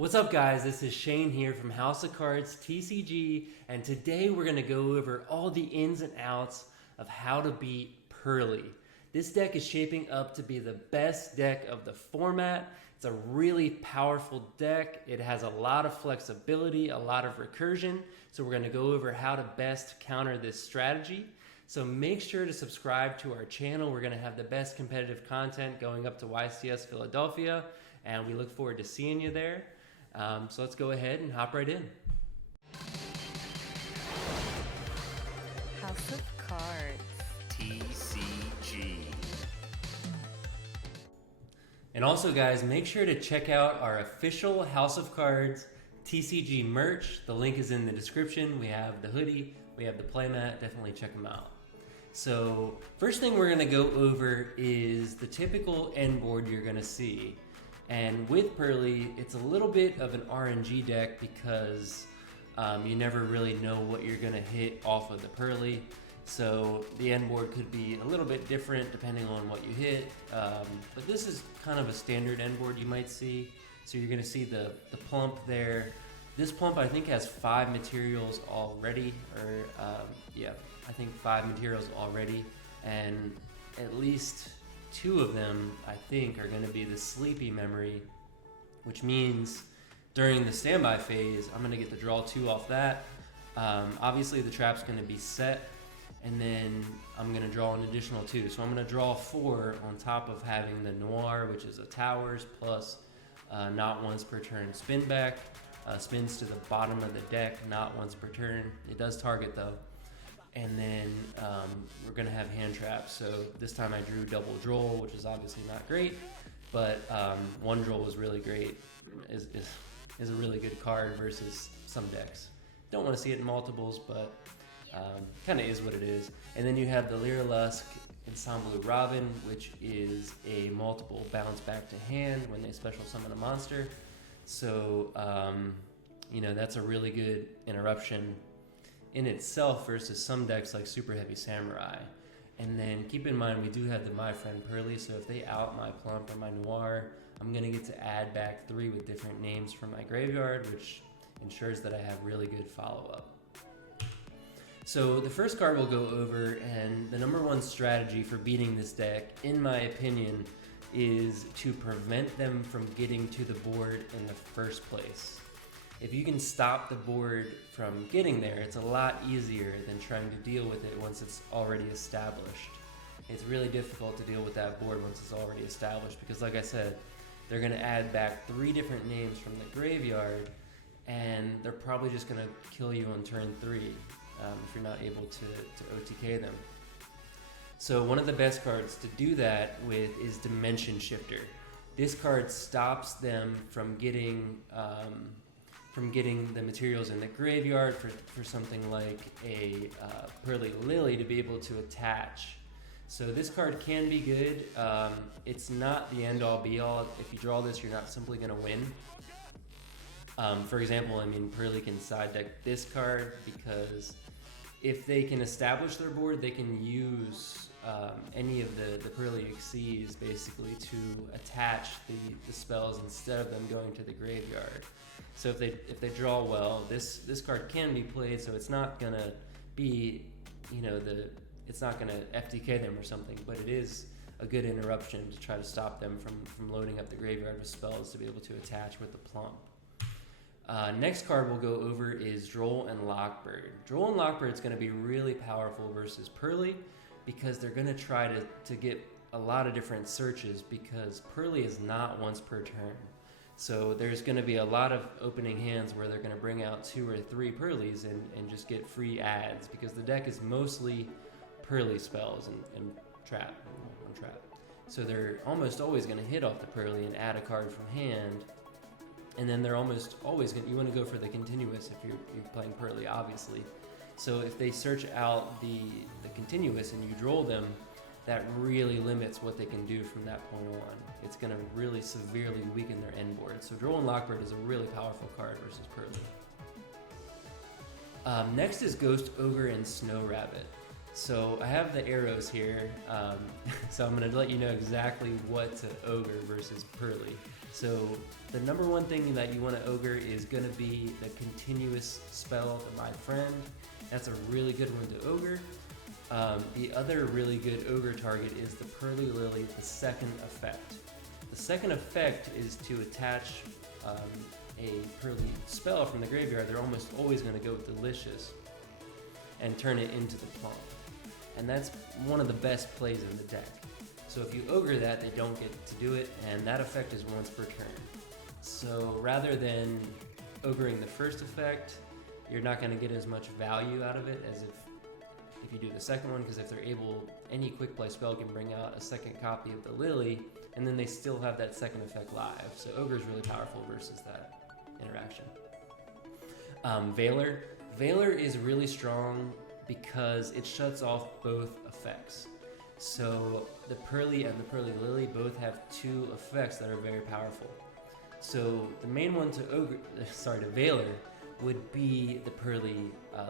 What's up guys, this is Shane here from House of Cards TCG, and today we're going to go over all the ins and outs of how to beat Purrely. This deck is shaping up to be the best deck of the format. It's a really powerful deck. It has a lot of flexibility, a lot of recursion, so we're going to go over how to best counter this strategy. So make sure to subscribe to our channel. We're going to have the best competitive content going up to YCS Philadelphia, and we look forward to seeing you there. So let's go ahead and hop right in. House of Cards TCG. And also guys, make sure to check out our official House of Cards TCG merch. The link is in the description. We have the hoodie, we have the playmat, definitely check them out. So first thing we're gonna go over is the typical end board you're gonna see. And with Purrely, it's a little bit of an RNG deck because you never really know what you're gonna hit off of the Purrely. So the end board could be a little bit different depending on what you hit. But this is kind of a standard end board you might see. So you're gonna see the plump there. This plump I think has 5 materials already, or yeah, I think 5 materials already. And at least 2 of them, I think, are going to be the sleepy memory, which means during the standby phase, I'm going to get the draw 2 off that. Obviously, the trap's going to be set, and then I'm going to draw an additional 2. So I'm going to draw 4 on top of having the Noir, which is a towers, plus not once per turn spin back. Spins to the bottom of the deck, not once per turn. It does target though. And then we're gonna have hand traps. So this time I drew double droll, which is obviously not great, but one droll was really great. Is a really good card versus some decks. Don't want to see it in multiples, but kind of is what it is. And then you have the Lyra Lusk Ensemble Robin, which is a multiple bounce back to hand when they special summon a monster. So you know, that's a really good interruption in itself versus some decks like Super Heavy Samurai. And then keep in mind, we do have the My Friend Purrely, so if they out my Plump or my Noir, I'm gonna get to add back 3 with different names from my graveyard, which ensures that I have really good follow-up. So the first card we'll go over, and the #1 strategy for beating this deck, in my opinion, is to prevent them from getting to the board in the first place. If you can stop the board from getting there, it's a lot easier than trying to deal with it once it's already established. It's really difficult to deal with that board once it's already established because, like I said, they're going to add back 3 different names from the graveyard, and they're probably just going to kill you on turn 3 if you're not able to OTK them. So one of the best cards to do that with is Dimension Shifter. This card stops them from getting the materials in the graveyard for something like a Purrely Lily to be able to attach. So this card can be good. It's not the end all be all. If you draw this, you're not simply going to win. For example, I mean, Purrely can side deck this card because if they can establish their board, they can use any of the Purrely Yugiohs basically to attach the spells instead of them going to the graveyard. So if they draw well, this card can be played, so it's not gonna be, you know, it's not gonna FTK them or something, but it is a good interruption to try to stop them from loading up the graveyard with spells to be able to attach with the plump. Next card we'll go over is Droll and Lockbird. Droll and Lockbird is going to be really powerful versus Purrely because they're going to try to get a lot of different searches because Purrely is not once per turn. So there's going to be a lot of opening hands where they're going to bring out 2 or 3 Purrelys and just get free adds because the deck is mostly Purrely spells and trap. So they're almost always going to hit off the Purrely and add a card from hand. And then they're almost always going to, you want to go for the continuous if you're playing Purrely, obviously. So if they search out the continuous and you droll them, that really limits what they can do from that point on. It's going to really severely weaken their end board. So Droll and Lockbird is a really powerful card versus Purrely. Next is Ghost Ogre and Snow Rabbit. So I have the arrows here, so I'm going to let you know exactly what to Ogre versus Purrely. So the number one thing that you want to ogre is going to be the continuous spell of My Friend. That's a really good one to ogre. The other really good ogre target is the Purrely Lily, the second effect. The second effect is to attach a Purrely spell from the graveyard. They're almost always going to go with Delicious and turn it into the Plump. And that's one of the best plays in the deck. So if you ogre that, they don't get to do it, and that effect is once per turn. So rather than ogering the first effect, you're not going to get as much value out of it as if you do the second one, because if they're able, any quick play spell can bring out a second copy of the Lily, and then they still have that second effect live. So ogre is really powerful versus that interaction. Veiler is really strong because it shuts off both effects. So the Purrely and the Purrely Lily both have two effects that are very powerful. So the main one to Veiler would be the Purrely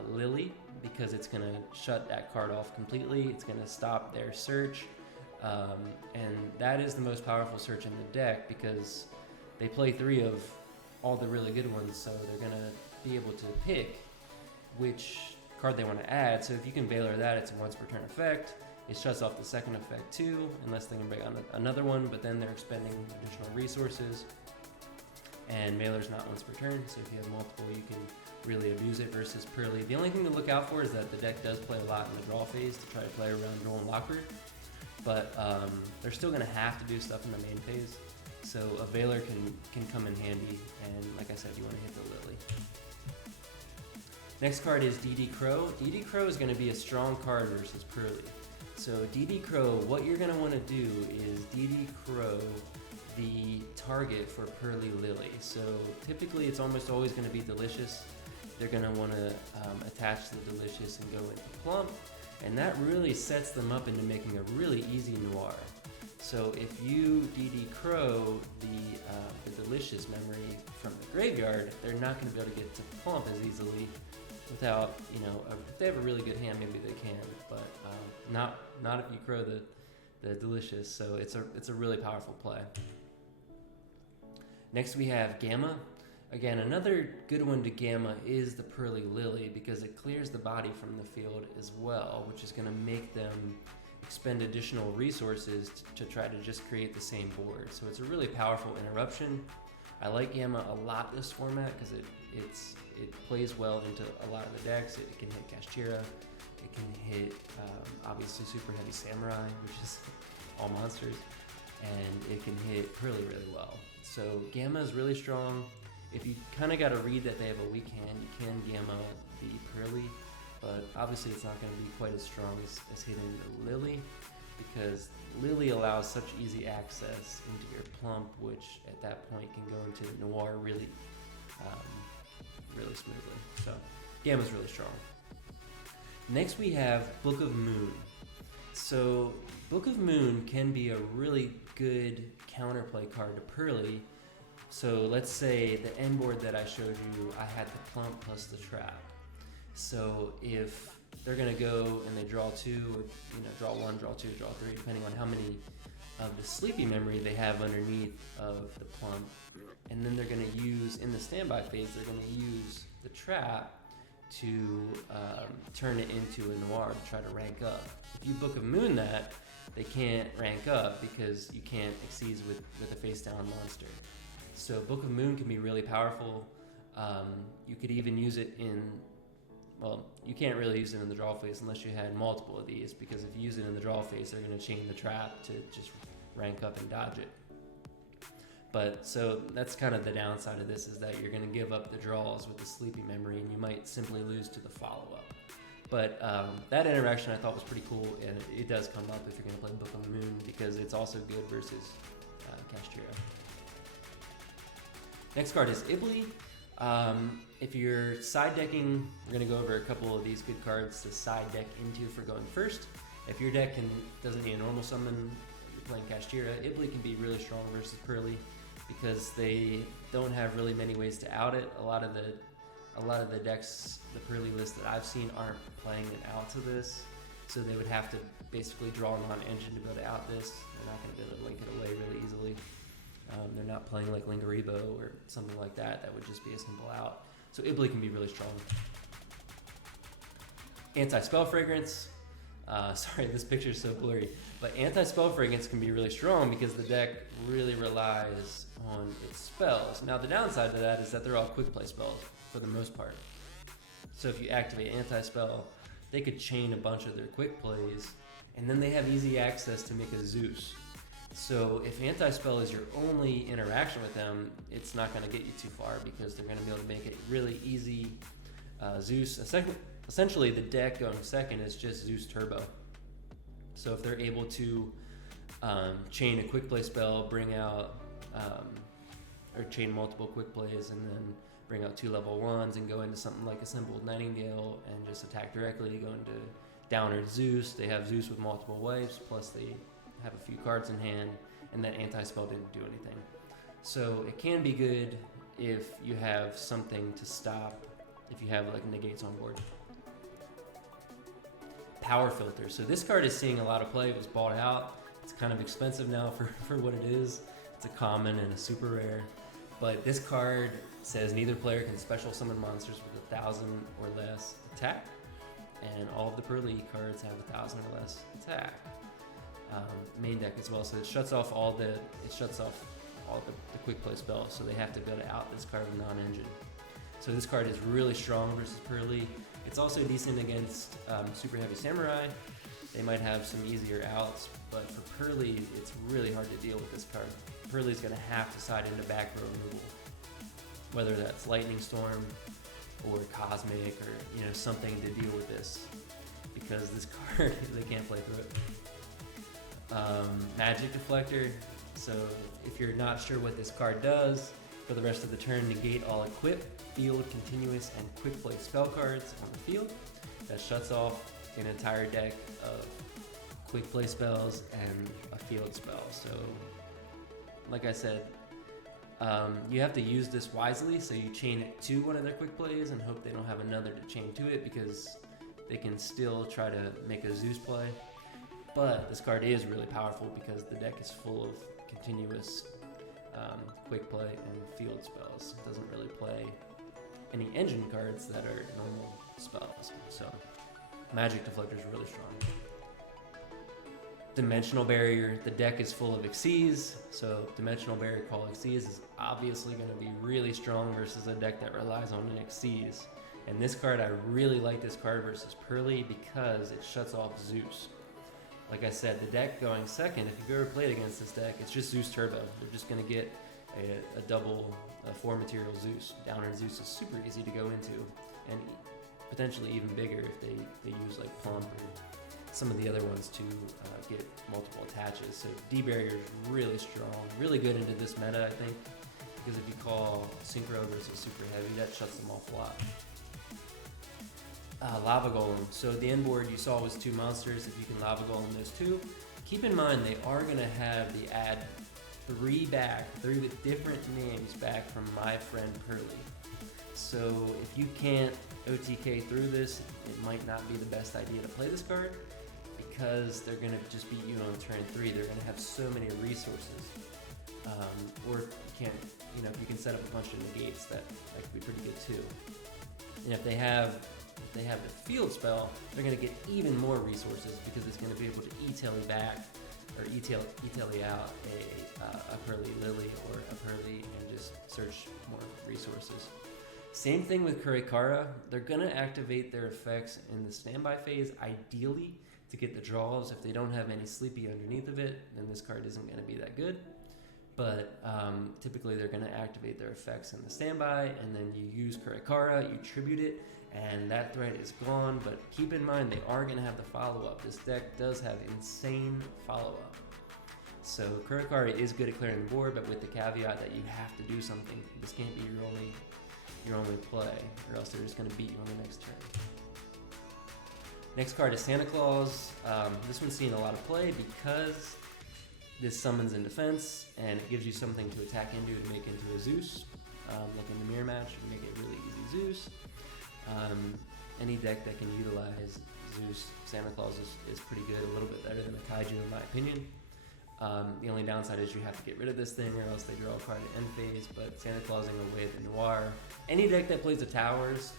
Lily, because it's going to shut that card off completely. It's going to stop their search, and that is the most powerful search in the deck because they play 3 of all the really good ones, so they're going to be able to pick which card they want to add. So if you can Veiler that, it's a once per turn effect. It shuts off the second effect too, unless they can bring on another one, but then they're expending additional resources. And Veiler's not once per turn, so if you have multiple, you can really abuse it versus Purrely. The only thing to look out for is that the deck does play a lot in the draw phase to try to play around Draw and Locker, but they're still going to have to do stuff in the main phase. So a Veiler can come in handy, and like I said, you want to hit the Lily. Next card is DD Crow. DD Crow is going to be a strong card versus Purrely. So DD Crow, what you're going to want to do is DD Crow the target for Purrely Lily. So typically it's almost always going to be Delicious. They're going to want to attach the Delicious and go into Plump, and that really sets them up into making a really easy Noir. So if you DD Crow the Delicious memory from the graveyard, they're not going to be able to get to Plump as easily without, if they have a really good hand, maybe they can, but not if you crow the Delicious. So it's a really powerful play. Next we have Gamma. Again, another good one to Gamma is the Purrely Lily because it clears the body from the field as well, which is going to make them expend additional resources to try to just create the same board. So it's a really powerful interruption. I like Gamma a lot this format because it plays well into a lot of the decks. It can hit Kashira, it can hit obviously super heavy Samurai, which is all monsters, and it can hit Purrely really well. So Gamma is really strong. If you kind of got to read that they have a weak hand, you can Gamma the Purrely, but obviously it's not going to be quite as strong as hitting the Lily, because Lily allows such easy access into your Plump, which at that point can go into Noir really smoothly. So Gamma's really strong. Next we have Book of Moon. So Book of Moon can be a really good counterplay card to Purrely. So let's say the end board that I showed you, I had the Plump plus the Trap. So if they're going to go and they draw 2, or draw 1, draw 2, draw 3, depending on how many of the Sleepy Memory they have underneath of the Plump, and then they're going to use, in the standby phase, they're going to use the Trap to turn it into a Noir to try to rank up. If you Book of Moon that, they can't rank up because you can't exceed with a face down monster. So Book of Moon can be really powerful. You could even use it you can't really use it in the draw phase unless you had multiple of these, because if you use it in the draw phase, they're going to chain the Trap to just rank up and dodge it. But so that's kind of the downside of this, is that you're going to give up the draws with the Sleepy Memory, and you might simply lose to the follow-up. But that interaction I thought was pretty cool, and it does come up if you're going to play Book of the Moon, because it's also good versus Kashira. Next card is Ibly. If you're side decking, we're going to go over a couple of these good cards to side deck into for going first. If your deck doesn't need a normal summon, you're playing Kashira, Ibly can be really strong versus Purrely because they don't have really many ways to out it. A lot of the decks, the Purrely list that I've seen, aren't playing an out to this, so they would have to basically draw a non-engine to be able to out this. They're not going to be able to link it away really easily. They're not playing like Lingaribo or something like that. That would just be a simple out. So Ibly can be really strong. Anti-spell fragrance. Sorry, this picture is so blurry. But anti-spell fragrance can be really strong because the deck really relies on its spells. Now the downside to that is that they're all quick play spells for the most part. So if you activate anti-spell, they could chain a bunch of their quick plays, and then they have easy access to make a Zeus. So if anti-spell is your only interaction with them, it's not going to get you too far because they're going to be able to make it really easy. Zeus, essentially the deck going second is just Zeus Turbo. So if they're able to chain a quick play spell, bring out, or chain multiple quick plays and then bring out 2 level 1s and go into something like Assembled Nightingale and just attack directly, go into Downer Zeus. They have Zeus with multiple wipes, plus they have a few cards in hand, and that anti-spell didn't do anything. So it can be good if you have something to stop, if you have like negates on board. Power Filter. So this card is seeing a lot of play. It was bought out. It's kind of expensive now for what it is. It's a common and a super rare. But this card says neither player can special summon monsters with 1,000 or less attack. And all of the Purrely cards have 1,000 or less attack. Main deck as well, so it shuts off all the quick play spells, so they have to be able to out this card with non-engine. So this card is really strong versus Purrely. It's also decent against super heavy samurai. They might have some easier outs, but for Purrely, it's really hard to deal with this card. Purrely's going to have to side into back row removal, whether that's Lightning Storm or Cosmic or something to deal with this, because this card they can't play through it. Magic Deflector. So if you're not sure what this card does, for the rest of the turn, negate all equip, field, continuous, and quick play spell cards on the field. That shuts off an entire deck of quick play spells and a field spell. So like I said, you have to use this wisely, so you chain it to one of their quick plays and hope they don't have another to chain to it, because they can still try to make a Zeus play. But this card is really powerful because the deck is full of continuous quick play and field spells. It doesn't really play any engine cards that are normal spells. So Magic Deflector is really strong. Dimensional Barrier. The deck is full of Xyz, so Dimensional Barrier Call Xyz is obviously going to be really strong versus a deck that relies on an Xyz. And this card, I really like this card versus Purrely because it shuts off Zeus. Like I said, the deck going second, if you've ever played against this deck, it's just Zeus Turbo. They're just going to get a double 4-material Zeus. Downer Zeus is super easy to go into, and potentially even bigger if they use like Pump or some of the other ones to get multiple attaches. So D-Barrier is really strong, really good into this meta, I think, because if you call Synchro versus Super Heavy, that shuts them off a lot. Lava Golem. So the end board you saw was 2 monsters. If you can Lava Golem those 2, keep in mind they are going to have the add 3 with different names back from my friend Purrely. So if you can't OTK through this, it might not be the best idea to play this card, because they're going to just beat you on turn 3. They're going to have so many resources. Or if you can't, if you can set up a bunch of negates, that could be pretty good too. And if they have the field spell, they're going to get even more resources, because it's going to be able to E-Telly back, or E-Telly out a Purrely Lily or a Purrely, and just search more resources. Same thing with Kurikara. They're going to activate their effects in the standby phase, ideally, to get the draws. If they don't have any Sleepy underneath of it, then this card isn't going to be that good. But typically they're going to activate their effects in the standby, and then you use Kurikara, you tribute it, and that threat is gone. But keep in mind, they are going to have the follow-up. This deck does have insane follow-up. So Kurikara is good at clearing the board, but with the caveat that you have to do something. This can't be your only play, or else they're just going to beat you on the next turn. Next card is Santa Claus. This one's seen a lot of play because this summons in defense, and it gives you something to attack into to make into a Zeus. Like in the mirror match, you make it really easy Zeus. Any deck that can utilize Zeus, Santa Claus is pretty good, a little bit better than a Kaiju in my opinion. The only downside is you have to get rid of this thing or else they draw a card at end phase, but Santa Clausing away the Noir. Any deck that plays the towers,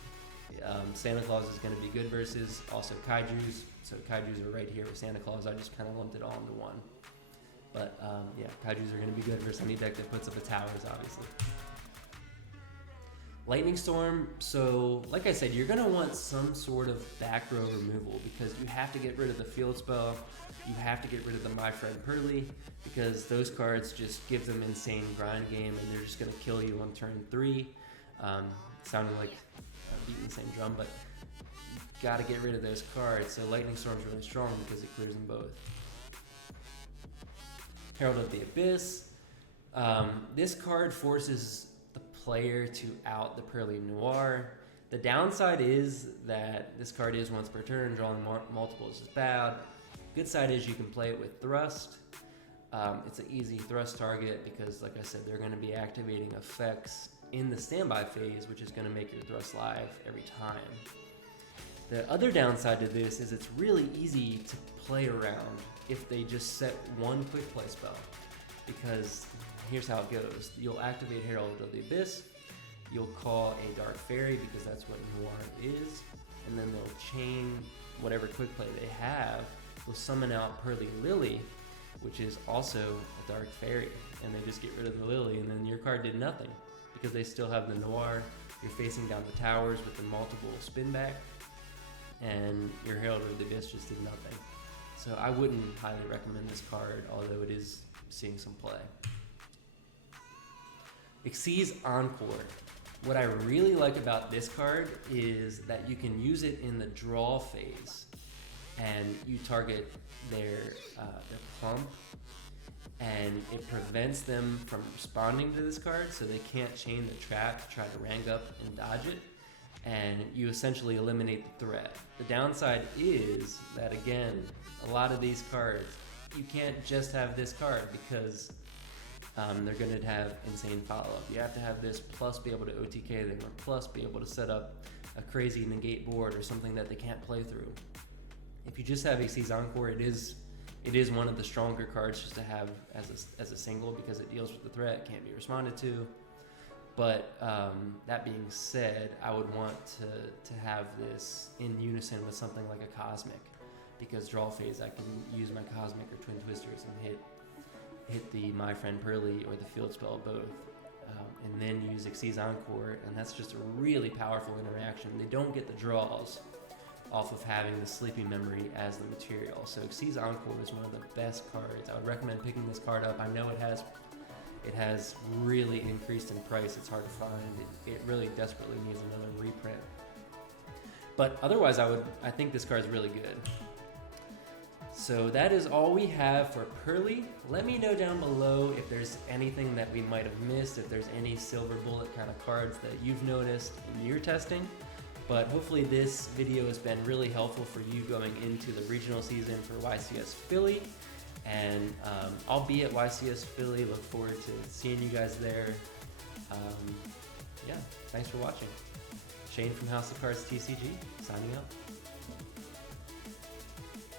Santa Claus is going to be good versus. Also Kaijus, so Kaijus are right here with Santa Claus. I just kind of lumped it all into one. But yeah, Kaijus are going to be good versus any deck that puts up the towers, obviously. Lightning Storm, so like I said, you're going to want some sort of back row removal because you have to get rid of the field spell. You have to get rid of the My Friend Purrely because those cards just give them insane grind game and they're just going to kill you on turn 3. Sounding like beating the same drum, but got to get rid of those cards. So Lightning Storm's really strong because it clears them both. Herald of the Abyss. This card forces the player to out the Purrely Noir. The downside is that this card is once per turn, drawing multiples is bad. Good side is you can play it with Thrust. It's an easy Thrust target because, like I said, they're going to be activating effects in the standby phase, which is going to make your Thrust live every time. The other downside to this is it's really easy to play around if they just set one quick play spell. Because here's how it goes. You'll activate Herald of the Abyss, you'll call a Dark Fairy because that's what Noir is, and then they'll chain whatever quick play they have. They'll summon out Purrely Lily, which is also a Dark Fairy, and they just get rid of the Lily, and then your card did nothing because they still have the Noir. You're facing down the towers with the multiple spin back, and your Herald of the Abyss just did nothing. So I wouldn't highly recommend this card, although it is seeing some play. Xyz Encore. What I really like about this card is that you can use it in the draw phase, and you target their pump, and it prevents them from responding to this card, so they can't chain the trap to try to rank up and dodge it, and you essentially eliminate the threat. The downside is that, again, a lot of these cards, you can't just have this card because they're going to have insane follow-up. You have to have this plus be able to OTK them, or plus be able to set up a crazy negate board or something that they can't play through. If you just have Xyz Encore, it is one of the stronger cards just to have as a single because it deals with the threat, can't be responded to. But that being said, I would want to have this in unison with something like a Cosmic, because draw phase I can use my Cosmic or Twin Twisters and hit the My Friend Purrely or the field spell both, and then use Xyz Encore, and that's just a really powerful interaction. They don't get the draws off of having the Sleeping Memory as the material. So Xyz Encore is one of the best cards. I would recommend picking this card up. I know it has really increased in price. It's hard to find. It really desperately needs another reprint. But otherwise, I think this card is really good. So that is all we have for Purrely. Let me know down below if there's anything that we might have missed, if there's any silver bullet kind of cards that you've noticed in your testing. But hopefully this video has been really helpful for you going into the regional season for YCS Philly. And I'll be at YCS Philly. Look forward to seeing you guys there. Yeah, thanks for watching. Shane from House of Cards TCG, signing out.